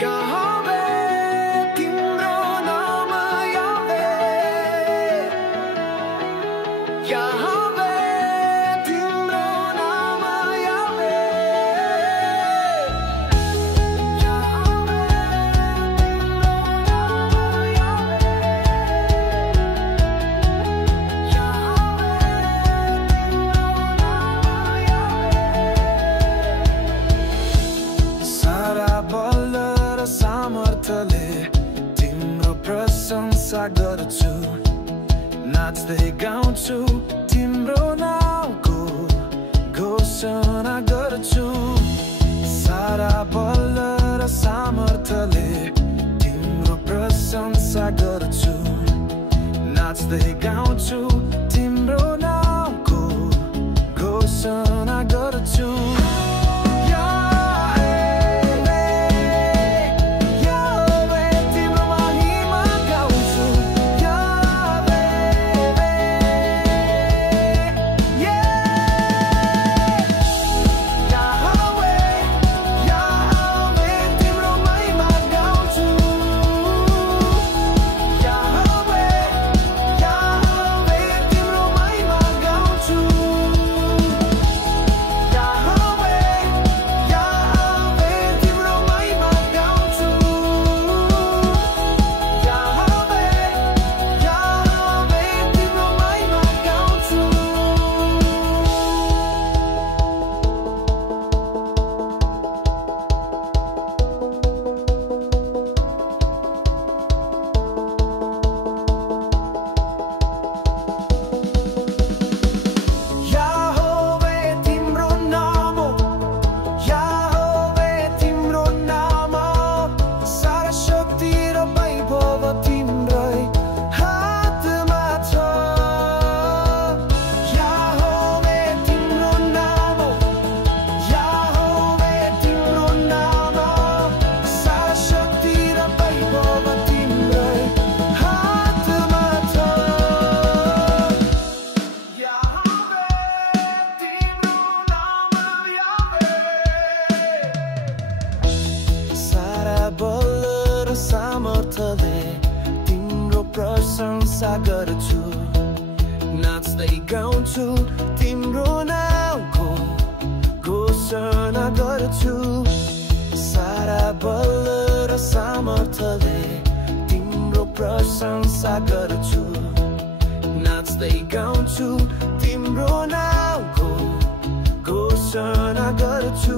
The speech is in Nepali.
याहवे तिम्रो नाम याहवे याहवे तिम्रो नाम याहवे याहवे सामर्थ्यले तिम्रो प्रशंसा गर्छु नाच्दै गाउँछु तिम्रो नामको घोषणा गर्छु सारा बल र सामर्थ्यले तिम्रो प्रशंसा गर्छु नाच्दै गाउँछु तिम्रो नामको घोषणा गर्छु सामर्थ्यले तिम्रो प्रशंसा गर्छु नाच्दै गाउँछु तिम्रो नामको घोषणा गर्छु सारा बल र सामर्थ्यले तिम्रो प्रशंसा गर्छु नाच्दै गाउँछु तिम्रो नामको घोषणा गर्छु